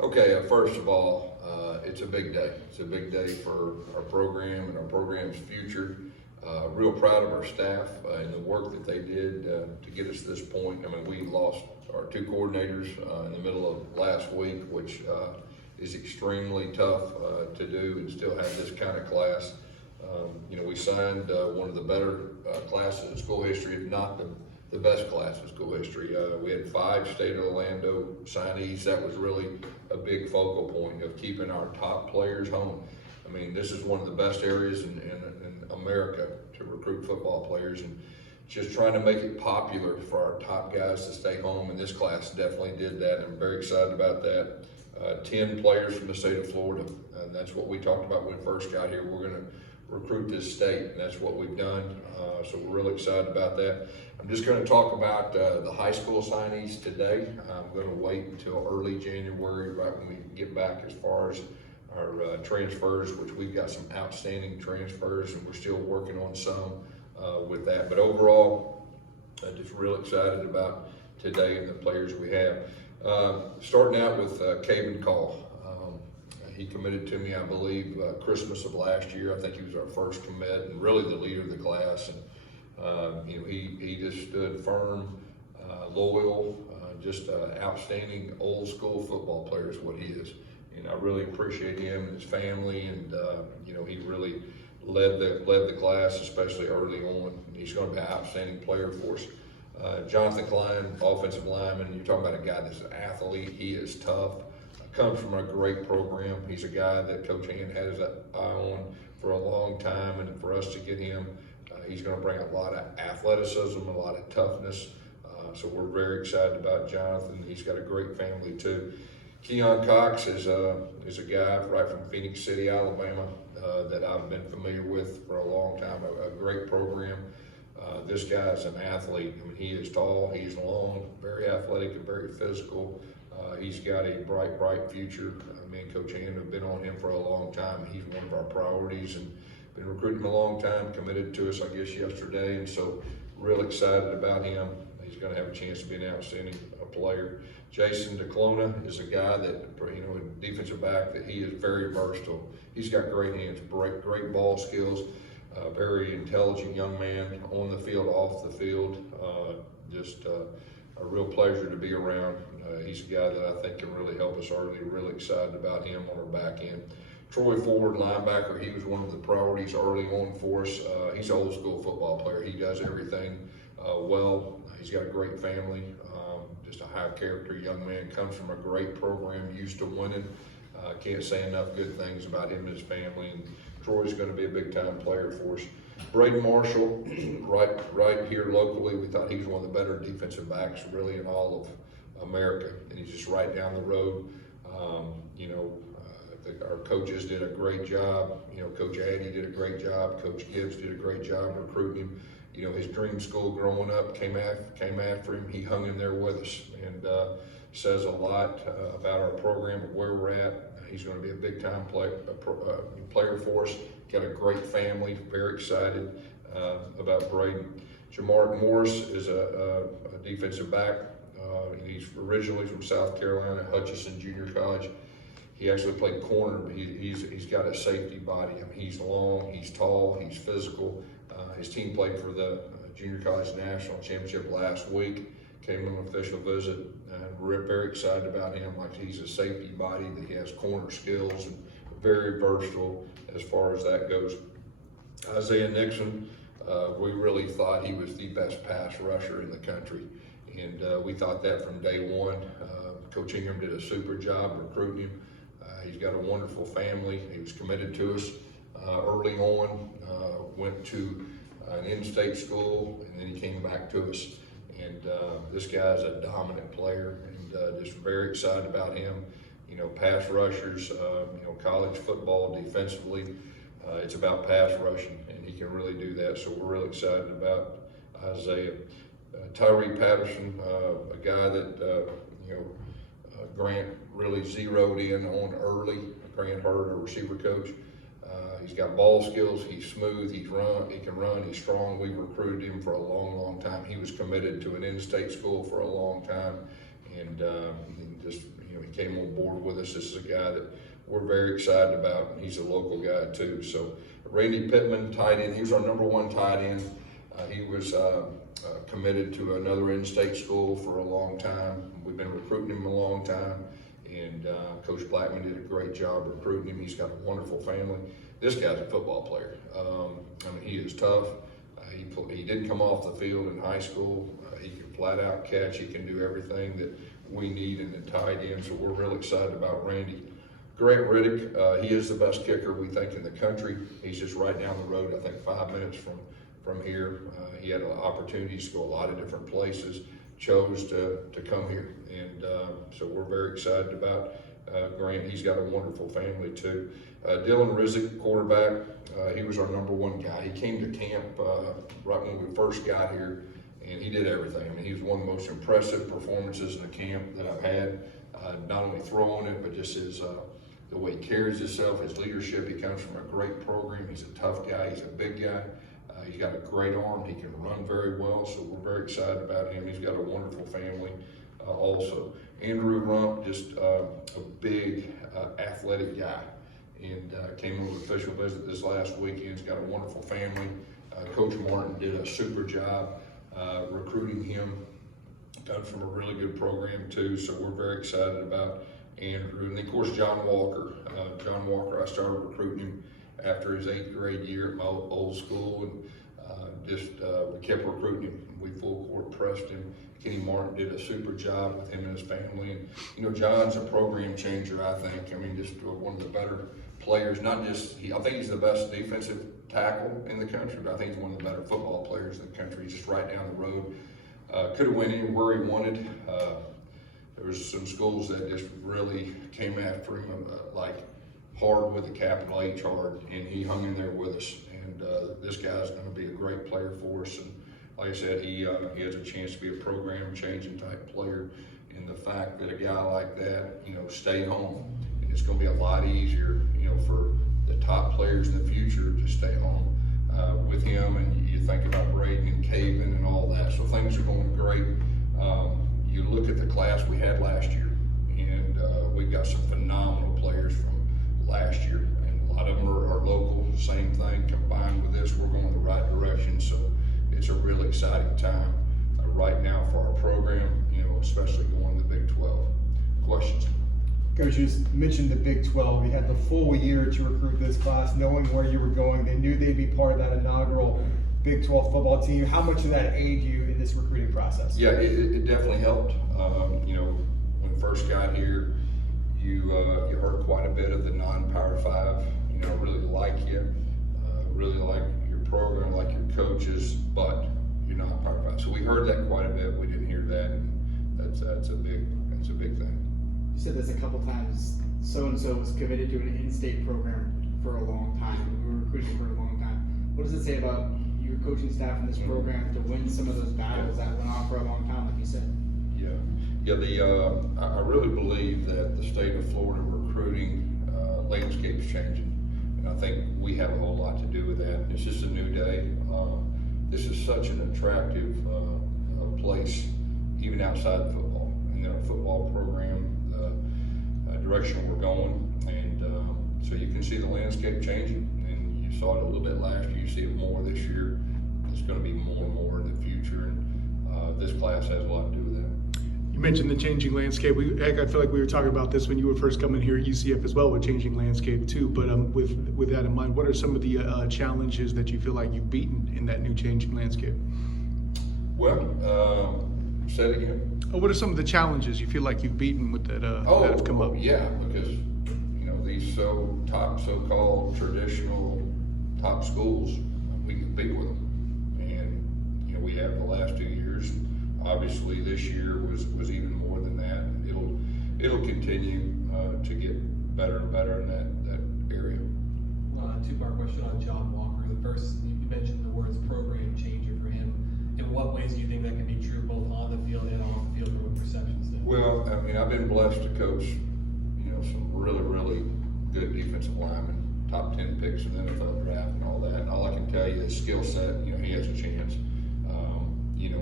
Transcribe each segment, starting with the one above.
Okay, first of all, it's a big day. It's a big day for our program and our program's future. Real proud of our staff and the work that they did to get us to this point. I mean, we lost our two coordinators in the middle of last week, which is extremely tough to do and still have this kind of class. You know, we signed one of the better classes in school history, if not the best class in school history. We had 5 state of Orlando signees. That was really a big focal point of keeping our top players home. I mean, this is one of the best areas in America to recruit football players, and just trying to make it popular for our top guys to stay home, and this class definitely did that. I'm very excited about that. 10 players from the state of Florida, and that's what we talked about when we first got here. We're going to recruit this state, and that's what we've done. So we're really excited about that. I'm just going to talk about the high school signees today. I'm going to wait until early January, right when we get back, as far as our transfers, which we've got some outstanding transfers, and we're still working on some with that. But overall, I'm just real excited about today and the players we have. Starting out with Caven Call. He committed to me, I believe, Christmas of last year. I think he was our first commit and really the leader of the class. And you know, he just stood firm, loyal, just an outstanding old school football player is what he is. And I really appreciate him and his family. And you know, he really led the class, especially early on. And he's going to be an outstanding player for us. Jonathan Klein, offensive lineman. You're talking about a guy that's an athlete. He is tough. Comes from a great program. He's a guy that Coach Hand had his eye on for a long time, and for us to get him, he's going to bring a lot of athleticism, a lot of toughness. So we're very excited about Jonathan. He's got a great family too. Keon Cox is a guy right from Phoenix City, Alabama, that I've been familiar with for a long time. A great program. This guy is an athlete. I mean, he is tall, he's long, very athletic, and very physical. He's got a bright future. Me and Coach Hand have been on him for a long time. He's one of our priorities and been recruiting him a long time, committed to us, I guess, yesterday. And so real excited about him. He's going to have a chance to be an outstanding player. Jason DeClona is a guy that, you know, a defensive back, that he is very versatile. He's got great hands, great ball skills, very intelligent young man on the field, off the field. Just a real pleasure to be around. He's a guy that I think can really help us early. Really excited about him on our back end. Troy Ford, linebacker, he was one of the priorities early on for us. He's an old school football player. He does everything well. He's got a great family, just a high character young man, comes from a great program, used to winning. Can't say enough good things about him and his family, and Troy's going to be a big time player for us. Braden Marshall, right here locally, we thought he was one of the better defensive backs really in all of America, and he's just right down the road. You know, I think our coaches did a great job. You know, Coach Addy did a great job. Coach Gibbs did a great job recruiting him. You know, his dream school growing up came after him. He hung in there with us, and says a lot about our program and where we're at. He's going to be a big time player for us. Got a great family. Very excited about Braden. Jamar Morris is a defensive back. He's originally from South Carolina, Hutchinson Junior College. He actually played corner, but he's got a safety body. I mean, he's long, he's tall, he's physical. His team played for the Junior College National Championship last week. Came on an official visit, and we're very excited about him. Like, he's a safety body, that he has corner skills, and very versatile as far as that goes. Isaiah Nixon, we really thought he was the best pass rusher in the country. And we thought that from day one. Coach Ingram did a super job recruiting him. He's got a wonderful family. He was committed to us early on, went to an in-state school, and then he came back to us. And this guy's a dominant player, and just very excited about him. You know, pass rushers, you know, college football defensively, it's about pass rushing, and he can really do that. So we're really excited about Isaiah. Tyree Patterson, a guy that, you know, Grant really zeroed in on early. Grant Hurd, our receiver coach. He's got ball skills, he's smooth, he can run, he's strong. We recruited him for a long time. He was committed to an in-state school for a long time, and just, he came on board with us. This is a guy that we're very excited about, and he's a local guy too. So Randy Pittman, tight end, he was our #1 tight end. He was committed to another in-state school for a long time. We've been recruiting him a long time, and Coach Blackman did a great job recruiting him. He's got a wonderful family. This guy's a football player. He is tough. He didn't come off the field in high school. He can flat out catch. He can do everything that we need in the tight end, so we're real excited about Randy. Grant Riddick, he is the best kicker, we think, in the country. He's just right down the road, I think 5 minutes from here. He had opportunities to go a lot of different places, chose to come here, and so we're very excited about Grant. He's got a wonderful family too. Dylan Rizek, quarterback, he was our #1 guy. He came to camp right when we first got here, and he did everything. He was one of the most impressive performances in the camp that I've had, not only throwing it, but just the way he carries himself, his leadership. He comes from a great program. He's a tough guy. He's a big guy. He's got a great arm. He can run very well, so we're very excited about him. He's got a wonderful family also. Andrew Rump, just a big athletic guy, and came on an official visit this last weekend. He's got a wonderful family. Coach Martin did a super job recruiting him. Comes from a really good program too, so we're very excited about Andrew. And of course, John Walker. John Walker, I started recruiting him after his 8th grade year at my old school, and we kept recruiting him. We full court pressed him. Kenny Martin did a super job with him and his family. And John's a program changer, I think. Just one of the better players. Not just I think he's the best defensive tackle in the country, but I think he's one of the better football players in the country. He's just right down the road. Could have went anywhere he wanted. There was some schools that just really came after him, like hard with a capital H hard, and he hung in there with us. And this guy's going to be a great player for us. And like I said, he has a chance to be a program-changing type player. And the fact that a guy like that, stay home, and it's going to be a lot easier, for the top players in the future to stay home with him. And you think about Braden and Caven and all that. So things are going great. You look at the class we had last year, and we've got some phenomenal players from last year, and a lot of them are local. Same thing combined with this, we're going the right direction. So it's a really exciting time right now for our program, especially going to the Big 12. Questions? Coach, you just mentioned the Big 12. You had the full year to recruit this class, knowing where you were going. They knew they'd be part of that inaugural Big 12 football team. How much did that aid you in this recruiting process? Yeah, it definitely helped. When we first got here, you heard quite a bit of the non-Power 5. I really like you, really like your program, like your coaches, but you're not Power 5. So we heard that quite a bit. We didn't hear that, and that's a big thing. You said this a couple times. So-and-so was committed to an in-state program for a long time. We were recruiting for a long time. What does it say about your coaching staff in this program to win some of those battles that went on for a long time, like you said? I really believe that the state of Florida recruiting landscape's changing, and I think we have a whole lot to do with that. It's just a new day. This is such an attractive place, even outside of football. And our football program, the direction we're going, and so you can see the landscape changing. And you saw it a little bit last year. You see it more this year. It's going to be more and more in the future, and this class has a lot to do with that. You mentioned the changing landscape. I feel like we were talking about this when you were first coming here at UCF as well, with changing landscape too. But with that in mind, what are some of the challenges that you feel like you've beaten in that new changing landscape? Well, say it again. What are some of the challenges you feel like you've beaten with that that have come up? Yeah, because these so-called traditional top schools, we compete with them, and we have the last 2 years. Obviously, this year was even more than that. It'll continue to get better and better in that area. Two-part question on John Walker. The first, you mentioned the words program changer for him. In what ways do you think that can be true, both on the field and off the field, from a perception standpoint? Well, I've been blessed to coach, some really, really good defensive linemen, top 10 picks in the NFL draft and all that. And all I can tell you is skill set, he has a chance.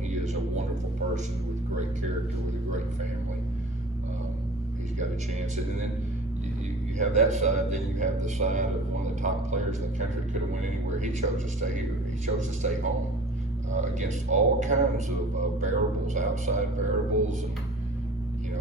He is a wonderful person with great character, with a great family. He's got a chance. And then you have that side, then you have the side of one of the top players in the country. Could have went anywhere. He chose to stay here. He chose to stay home against all kinds of variables, outside variables. And,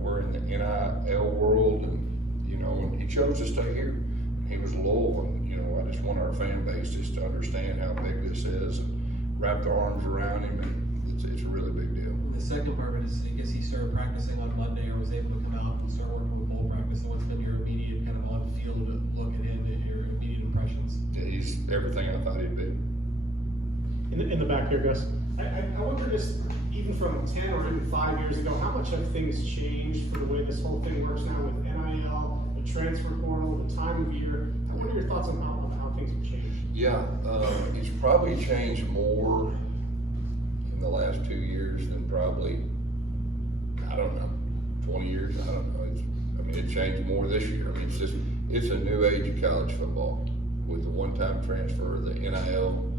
we're in the NIL world, and he chose to stay here. He was loyal, and I just want our fan base just to understand how big this is and wrap their arms around him, and it's a really big deal. The second part of it is, I guess he started practicing on Monday, or was able to come out and start working with bowl practice. So what's been your immediate kind of on-field look at him, and your immediate impressions? Yeah, he's everything I thought he'd be. In the back here, Gus. I wonder, just even from 10 or even 5 years ago, how much have things changed for the way this whole thing works now with NIL, the transfer portal, the time of year? What are your thoughts on how things have changed? Yeah, it's probably changed more in the last 2 years than probably, I don't know, 20 years. I don't know. It changed more this year. It's a new age of college football with the one-time transfer, the NIL.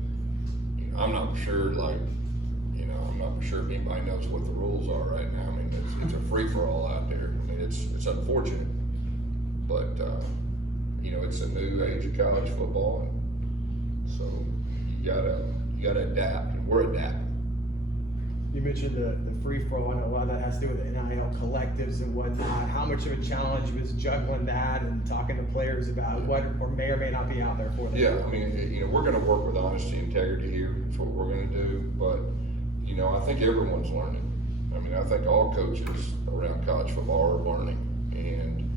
I'm not sure, I'm not sure if anybody knows what the rules are right now. It's a free-for-all out there. It's unfortunate, but it's a new age of college football, and so you gotta adapt, and we're adapting. You mentioned the free-for-all. I know a lot of that has to do with the NIL collectives and whatnot. How much of a challenge was juggling that and talking to players about what or may or may not be out there for them? Yeah, we're going to work with honesty and integrity here. That's what we're going to do. But, I think everyone's learning. I think all coaches around college football are learning. And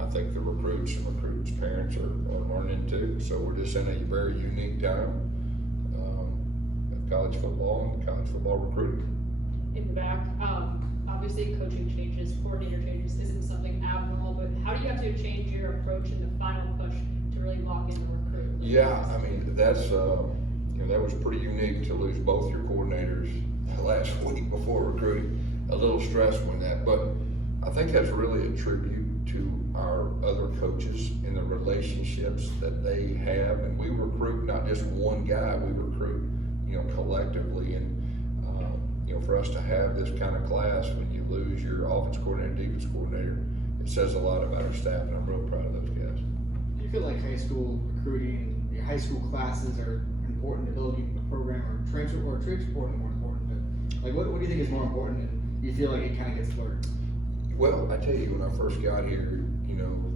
I think the recruits and recruits' parents are learning too. So we're just in a very unique time of college football and college football recruiting. In the back, obviously coaching changes, coordinator changes isn't something abnormal, but how do you have to change your approach in the final push to really lock in the recruit? Yeah, that's that was pretty unique to lose both your coordinators last week before recruiting. A little stressful in that, but I think that's really a tribute to our other coaches and the relationships that they have. And we recruit not just one guy, we recruit, collectively. And for us to have this kind of class, when you lose your offense coordinator, defense coordinator, it says a lot about our staff, and I'm real proud of those guys. Do you feel like high school recruiting, your high school classes are important to building a program, or transfer portal more important? But what do you think is more important, and you feel like it kind of gets blurred? Well, I tell you, when I first got here,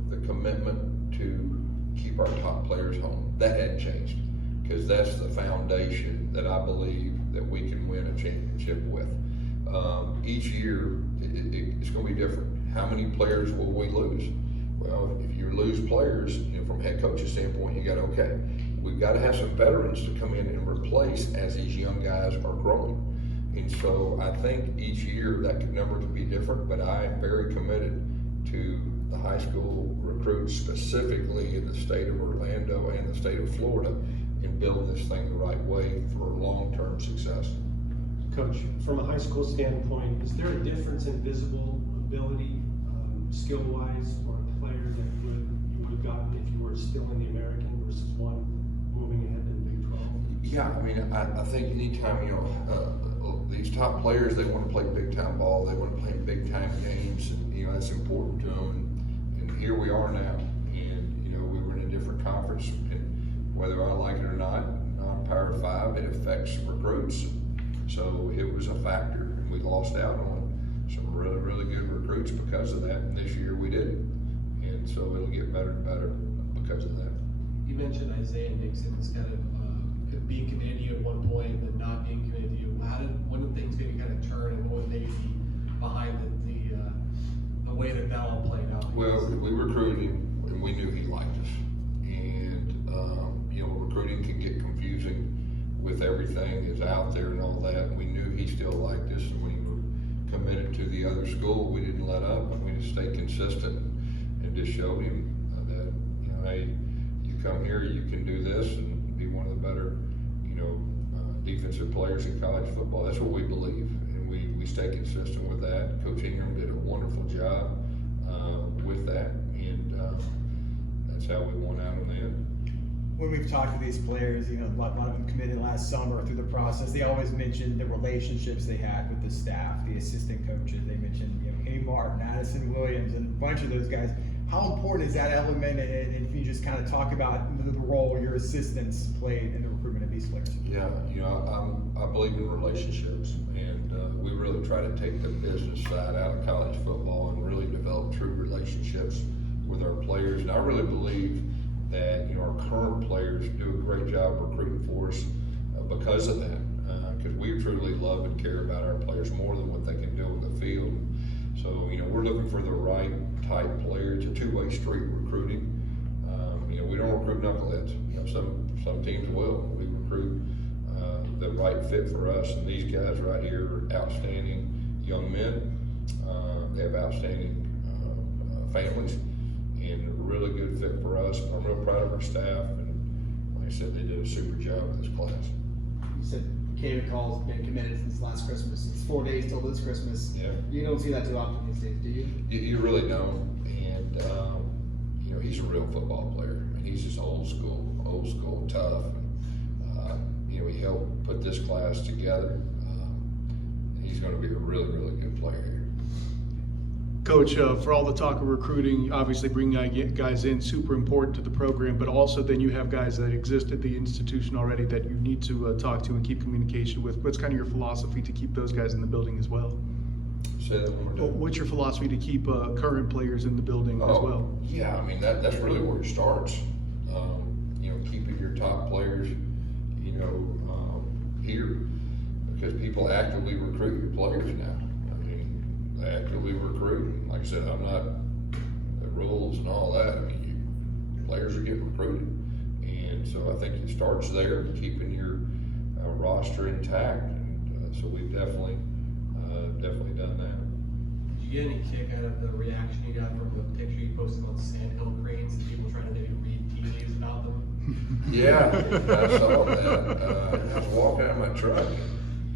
the commitment to keep our top players home, that hadn't changed, because that's the foundation that I believe that we can win a championship with. Each year, it's going to be different. How many players will we lose? Well, if you lose players, from a head coach's standpoint, we've got to have some veterans to come in and replace as these young guys are growing. And so I think each year that number could be different, but I am very committed to the high school recruits, specifically in the state of Orlando and the state of Florida, in building this thing the right way for long-term success. Coach, from a high school standpoint, is there a difference in visible ability, skill-wise, for a player that you would have gotten if you were still in the American versus one moving ahead in the Big 12? Yeah, I think anytime, these top players, they want to play big-time ball, they want to play in big-time games, and, that's important to them. And here we are now, and, we were in a different conference, and whether I like it or not, Power 5, it affects recruits. So it was a factor, and we lost out on some really, really good recruits because of that. And this year we didn't, and so it'll get better and better because of that. You mentioned Isaiah Nixon's kind of being committed to you at one point and then not being committed to you. When did things maybe kind of turn, and what was maybe behind the way that all played out? Well, we recruited him, and we knew he liked us. And recruiting can get confusing with everything that's out there and all that. We knew he still liked us, and we were committed to the other school. We didn't let up, and we just stayed consistent and just showed him that, hey, you come here, you can do this and be one of the better, defensive players in college football. That's what we believe, and we stay consistent with that. Coach Ingram did a wonderful job with that, and that's how we won out in the end. When we've talked to these players, you know, a lot of them committed last summer through the process. They always mentioned the relationships they had with the staff, the assistant coaches. They mentioned, you know, Kenny Martin, Addison Williams, and a bunch of those guys. How important is that element? And if you just kind of talk about the role your assistants played in the recruitment of these players. Yeah, you know, I believe in relationships, and we really try to take the business side out of college football and really develop true relationships with our players. And I really believe that, you know, our current players do a great job recruiting for us because of that, because we truly love and care about our players more than what they can do on the field. So, you know, we're looking for the right type player. It's a two-way street recruiting. You know, we don't recruit knuckleheads. You know, some teams will. We recruit the right fit for us, and these guys right here are outstanding young men. They have outstanding families, and a really good fit for us. I'm real proud of our staff, and like I said, they did a super job with this class. You said K McCall's been committed since last Christmas. It's 4 days till this Christmas. Yeah. You don't see that too often these days, do you? You really don't, and you know, he's a real football player, and he's just old school, tough. And, you know, he helped put this class together. He's going to be a really, really good player here. Coach, for all the talk of recruiting, obviously bringing guys in, super important to the program, but also then you have guys that exist at the institution already that you need to talk to and keep communication with. What's kind of your philosophy to keep those guys in the building as well? Say that one more time. What's your philosophy to keep current players in the building as well? Yeah, I mean, that's really where it starts. You know, keeping your top players, you know, here, because people actively recruit your players now. I mean, they actively recruit. Like I said, I'm not the rules and all that. I mean, players are getting recruited, and so I think it starts there, keeping your roster intact. And so we've definitely done that. Did you get any kick out of the reaction you got from the picture you posted on Sandhill cranes, people trying to maybe read tea leaves about them? Yeah, I saw that. I was walking out of my truck,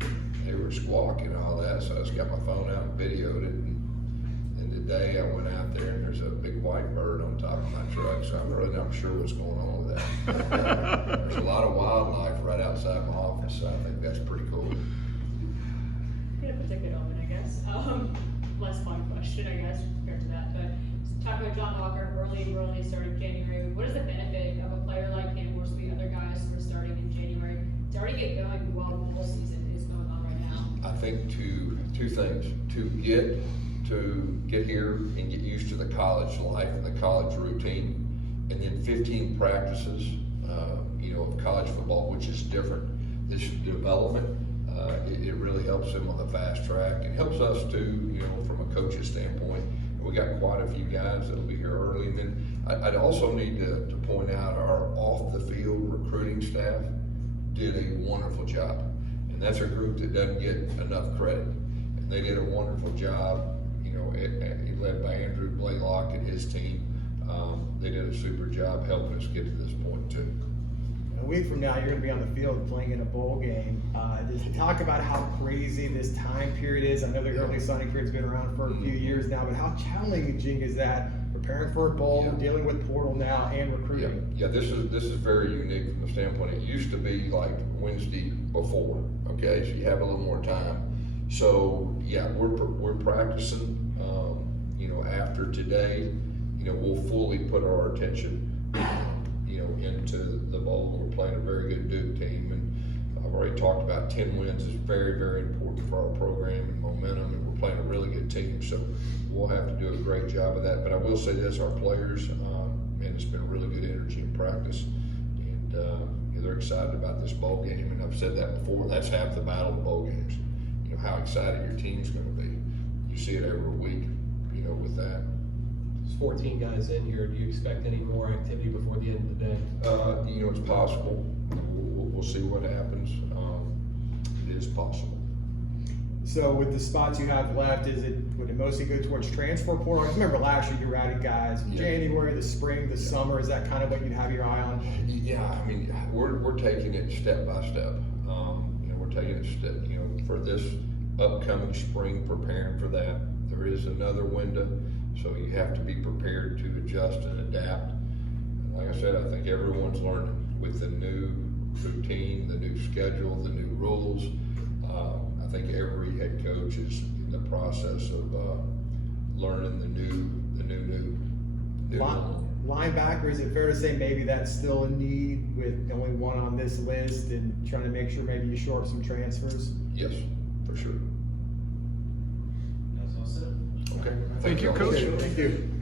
and they were squawking and all that, so I just got my phone out and videoed it. And today I went out there, and there's a big white bird on top of my truck, so I'm really not sure what's going on with that. There's a lot of wildlife right outside my office, so I think that's pretty cool. Get a good omen, I guess. Less fun question, I guess, compared to that. But talk about John Walker, early starting January. What is the benefit of a player like him versus the other guys who are starting in January to already get going while the whole season is going on right now? I think two things: to get here and get used to the college life and the college routine, and then 15 practices, you know, of college football, which is different. This development. It really helps them on the fast track, and helps us too, you know, from a coach's standpoint. We got quite a few guys that'll be here early. And then I'd also need to point out our off the field recruiting staff did a wonderful job. And that's a group that doesn't get enough credit. And they did a wonderful job, you know, led by Andrew Blaylock and his team. They did a super job helping us get to this point too. A week from now, you're going to be on the field playing in a bowl game. Just talk about how crazy this time period is. I know the early signing period's been around for a few years now, but how challenging is that? Preparing for a bowl, Yeah. dealing with portal now, and recruiting. Yeah, this is very unique from the standpoint. It used to be like Wednesday before, okay, so you have a little more time. So yeah, we're practicing. You know, after today, you know, we'll fully put our attention, you know, into the bowl. We're playing a very good Duke team, and I've already talked about 10 wins is very, very important for our program and momentum, and we're playing a really good team. So we'll have to do a great job of that. But I will say this: our players, and it's been a really good energy in practice, and they're excited about this bowl game. And I've said that before. That's half the battle of bowl games. You know how excited your team's going to be. You see it every week. You know, with that. There's 14 guys in here. Do you expect any more activity before the end of the day? You know, it's possible. We'll see what happens. It is possible. So with the spots you have left, would it mostly go towards transfer portal? I remember last year you were adding guys in January, the spring, the summer. Is that kind of what you'd have your eye on? Yeah, I mean, we're taking it step by step. You know, we're taking it step. You know, for this upcoming spring, preparing for that. There is another window, so you have to be prepared to adjust and adapt. like I said, I think everyone's learning with the new routine, the new schedule, the new rules. I think every head coach is in the process of, learning the new. Linebacker, is it fair to say maybe that's still a need with only one on this list and trying to make sure maybe you short some transfers? Yes, for sure. That's all said. Okay. Thank you, all. Coach. Thank you.